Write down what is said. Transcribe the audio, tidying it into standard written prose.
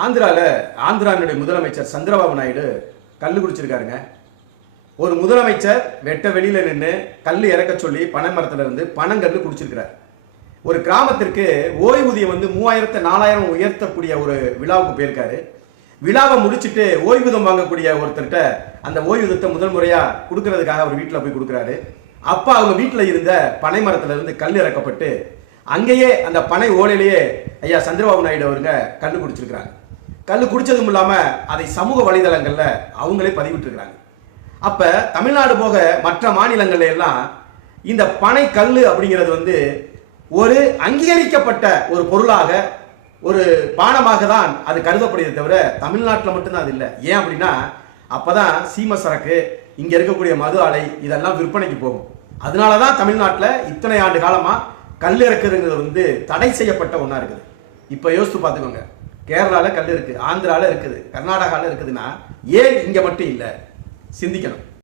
ஆந்திராவினுடைய முதலமைச்சர் சந்திரபாபு நாயுடு கல்லு குடிச்சிருக்காருங்க. ஒரு முதலமைச்சர் வெட்ட வெளியில நின்று கல்லு இறக்க சொல்லி பனை மரத்துல இருந்து பனங்கல்லு குடிச்சிருக்கிறார். ஒரு கிராமத்திற்கு ஓய்வூதியம் 3000 4000 உயர்த்தக்கூடிய ஒரு விழாவுக்கு போயிருக்காரு. விழாவை முடிச்சுட்டு ஓய்வூதியம் வாங்கக்கூடிய ஒருத்தர்கிட்ட அந்த ஓய்வூதியத்தை முதல் முறையா கொடுக்கறதுக்காக அவர் வீட்டில் போய் கொடுக்குறாரு. அப்ப அவங்க வீட்டில் இருந்த பனை மரத்துல இருந்து கல் இறக்கப்பட்டு அங்கேயே அந்த பனை ஓலையிலேயே ஐயா சந்திரபாபு நாயுடு அவருங்க கல்லு குடிச்சிருக்கிறாங்க. கல்லு குடிச்சதும் இல்லாம அதை சமூக வலைதளங்கள்ல அவங்களே பதிவிட்டு இருக்கிறாங்க. அப்ப தமிழ்நாடு போக மற்ற மாநிலங்கள்ல எல்லாம் இந்த பனை கல்லு அப்படிங்கிறது ஒரு அங்கீகரிக்கப்பட்ட ஒரு பொருளாக ஒரு பானமாக தான் அது கருதப்படுகிறத தவிர தமிழ்நாட்டில் மட்டும்தான் அது இல்லை. ஏன் அப்படின்னா அப்பதான் சீம சரக்கு இங்க இருக்கக்கூடிய மது ஆலை இதெல்லாம் விற்பனைக்கு போகும். அதனாலதான் தமிழ்நாட்டில் இத்தனை ஆண்டு காலமா கல் இறக்குறது தடை செய்யப்பட்ட ஒன்றா இருக்குது. இப்ப யோசித்து பார்த்துக்கோங்க, கேரளால கல் இருக்கு, ஆந்திரால இருக்குது, கர்நாடகால இருக்குதுன்னா ஏன் இங்க மட்டும் இல்லை? சிந்திக்கணும்.